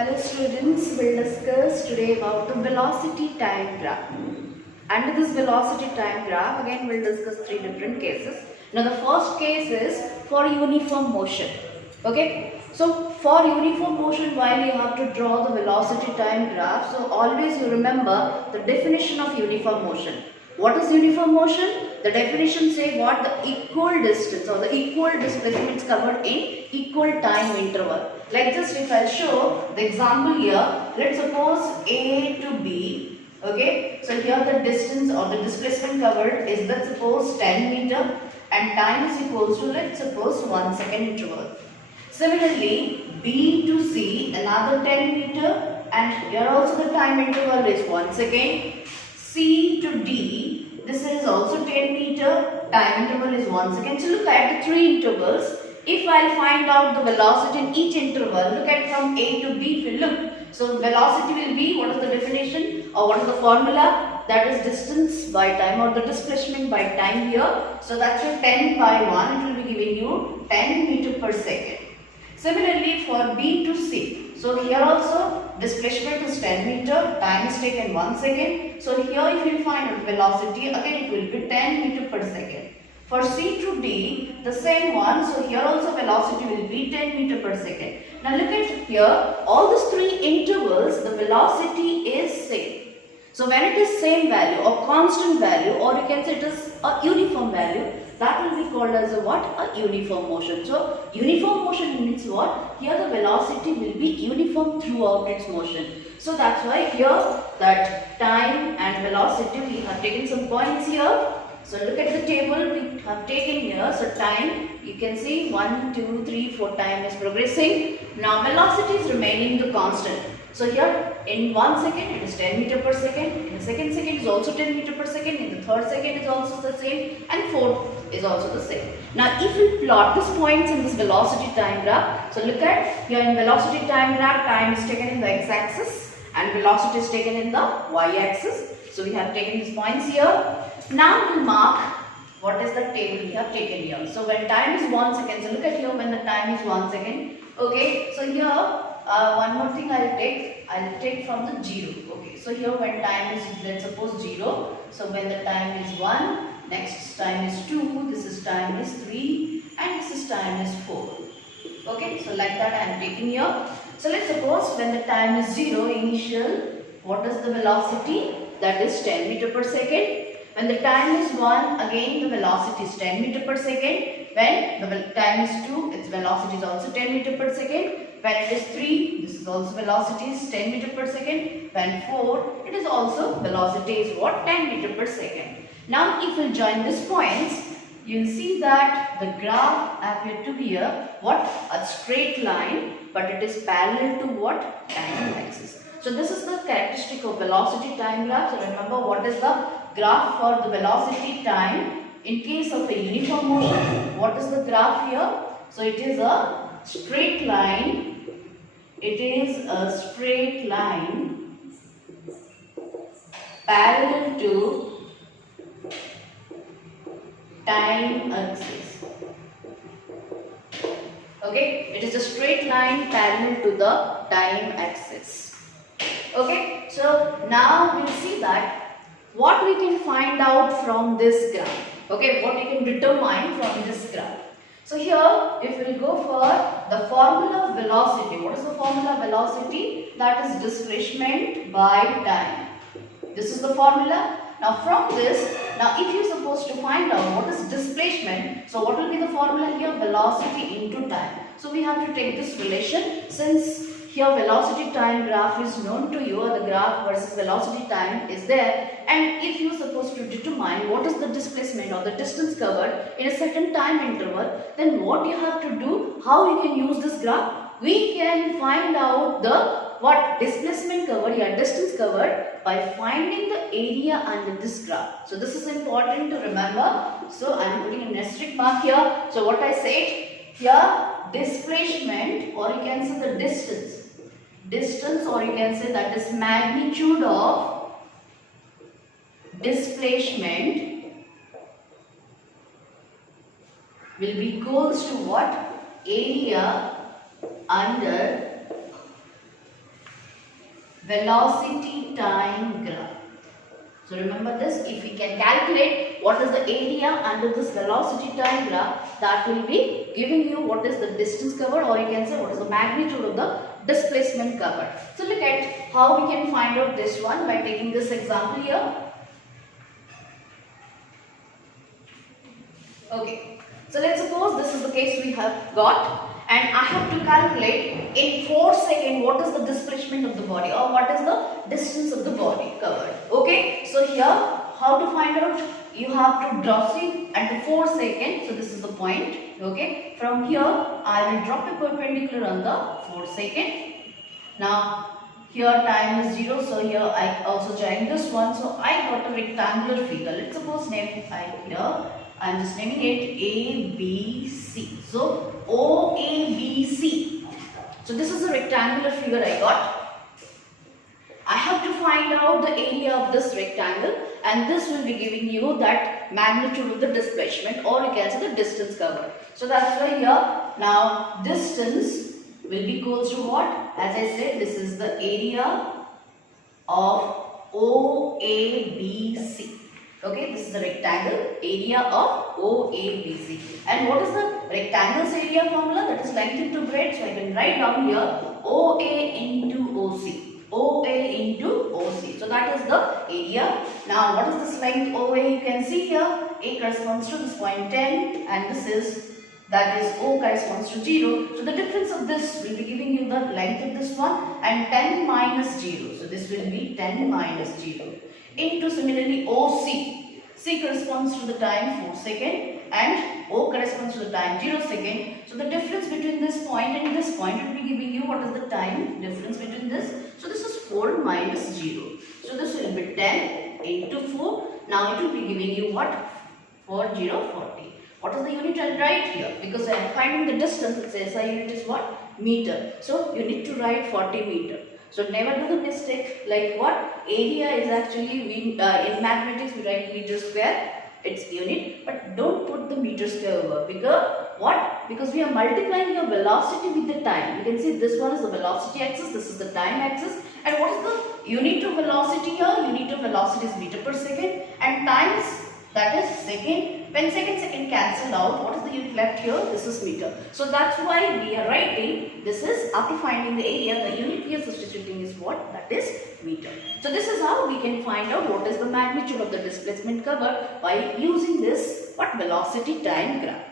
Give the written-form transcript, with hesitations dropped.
Hello students, we'll discuss today about the velocity time graph. Under this velocity time graph, again we'll discuss three different cases. Now the first case is for uniform motion. Okay, so for uniform motion, while you have to draw the velocity time graph, so always you remember the definition of uniform motion. What is uniform motion? The definition say what the equal distance or the equal displacement is covered in equal time interval. Like just if I show the example here, let's suppose A to B. Okay, so here the distance or the displacement covered is, let's suppose 10 meter and time is equals to, let's suppose 1 second interval. Similarly, B to C, another 10 meter and here also the time interval is 1 second. C to D, this is also 10 meter, time interval is 1 second. So look at the three intervals. If I'll find out the velocity in each interval, look at from A to B, if you look. So velocity will be, what is the definition or what is the formula? That is distance by time or the displacement by time here. So that's your 10 by 1, it will be giving you 10 meter per second. Similarly for B to C, so here also displacement is 10 meter, time is taken 1 second. So here if you find out velocity, again it will be 10 meter per second. For C to D, the same one, so here also velocity will be 10 meter per second. Now look at here, all these three intervals, the velocity is same. So when it is same value or constant value, or you can say it is a uniform value, that will be called as a what? A uniform motion. So uniform motion means what? Here the velocity will be uniform throughout its motion. So that's why here that time and velocity, we have taken some points here. So look at the table we have taken here. So time, you can see 1, 2, 3, 4 time is progressing. Now velocity is remaining the constant. So here in 1 second it is 10 meter per second. In the second second is also 10 meter per second. In the third second is also the same. And fourth is also the same. Now if we plot these points in this velocity time graph. So look at here in velocity time graph, time is taken in the x-axis and velocity is taken in the y-axis. So we have taken these points here. Now we'll mark what is the table we have taken here. So when time is 1 second, so look at here when the time is 1 second. Okay, so here one more thing I'll take from the 0. Okay, so here when time is, let's suppose 0. So when the time is 1, next time is 2, this is time is 3 and this is time is 4. Okay, so like that I am taking here. So let's suppose when the time is 0 initial, what is the velocity? That is 10 meter per second. When the time is 1, again the velocity is 10 meter per second. When the time is 2, its velocity is also 10 meter per second. When it is 3, this is also velocity is 10 meter per second. When 4, it is also velocity is what? 10 meter per second. Now if we join these points, you will see that the graph appear to be a straight line, but it is parallel to what? Time axis. So this is the characteristic of velocity time graph. So remember what is the graph for the velocity time in case of a uniform motion. What is the graph here? So it is a straight line. It is a straight line parallel to time axis. Okay, it is a straight line parallel to the time axis. Okay, so now we will see that what we can find out from this graph. Okay, what we can determine from this graph. So here, if we will go for the formula of velocity. What is the formula of velocity? That is displacement by time. This is the formula. Now from this, now if you are supposed to find out what is displacement, so what will be the formula here? Velocity into time. So we have to take this relation, since here velocity time graph is known to you, or the graph versus velocity time is there, and if you are supposed to determine what is the displacement or the distance covered in a certain time interval, then what you have to do, how you can use this graph? We can find out the what displacement covered, distance covered, by finding the area under this graph. So this is important to remember. So I am putting an asterisk mark here. So what I said here, displacement, or you can say the distance, or you can say that is magnitude of displacement will be equals to what? Area under velocity time graph. So remember this, if we can calculate what is the area under this velocity time graph, that will be giving you what is the distance covered, or you can say what is the magnitude of the displacement covered. So look at how we can find out this one by taking this example here. Okay, so let's suppose this is the case we have got, and I have to calculate in 4 seconds what is the displacement of the body, or what is the distance of the body covered. Okay, so here how to find out? You have to draw, see, at the 4 seconds, so this is the point. Okay, from here I will drop a perpendicular on the 4 second. Now here time is 0, so here I also join this one, so I got a rectangular figure. Let's suppose name I am just naming it ABC. So OABC. So this is a rectangular figure I got. I have to find out the area of this rectangle, and this will be giving you that magnitude of the displacement, or you can say the distance covered. So that's why here now distance will be equals to what? As I said, this is the area of OABC. Okay, this is the rectangle area of OABC. And what is the rectangle's area formula? That is length into breadth. So I can write down here OA into OC. OA into OC. So that is the area. Now what is this length OA? You can see here A corresponds to this point 10, and this is, that is O corresponds to 0. So the difference of this will be giving you the length of this one, and 10 minus 0. So this will be 10 minus 0 into similarly OC. C corresponds to the time 4 second, and O corresponds to the time 0 second. So the difference between this point and this point will be giving you what is the time difference between this. So this is 4 minus 0. So this will be 10 into 4. Now it will be giving you what? 40, 40. What is the unit I'll write here? Because I am finding the distance, it says SI unit is what? Meter. So you need to write 40 meter. So never do the mistake like what? Area is actually, in mathematics we write meter square, it's unit, but don't put the meter square over. Because what? Because we are multiplying your velocity with the time. You can see this one is the velocity axis, this is the time axis. And what is the unit of velocity here? Unit of velocity is meter per second, and times, that is second. When second cancelled out, what is the unit left here? This is meter. So that's why we are writing, this is after finding the area, the unit we are substituting is what? That is meter. So this is how we can find out what is the magnitude of the displacement covered by using this what? Velocity time graph.